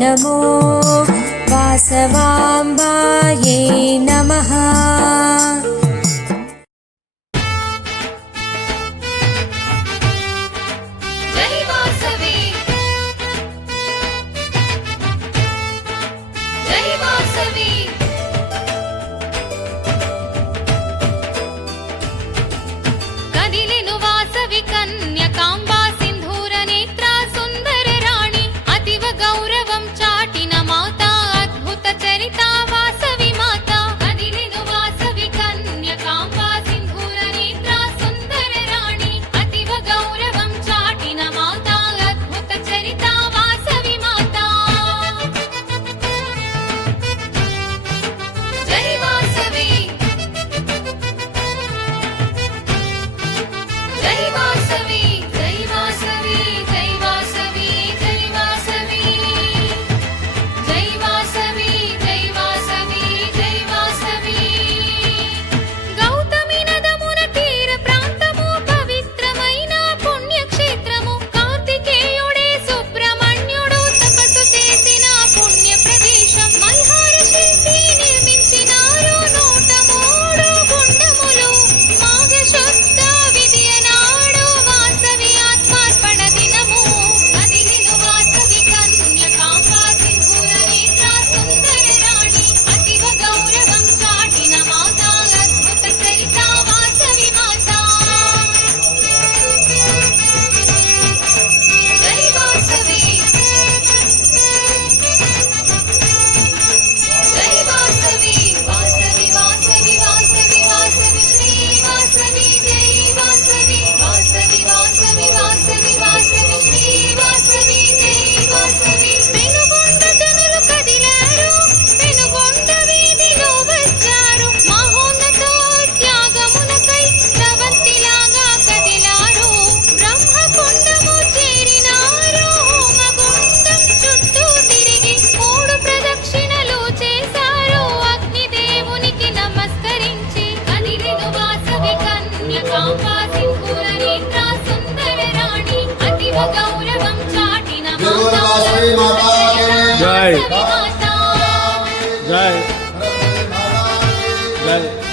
नमो वासवाम्बायै नमः जय जय जय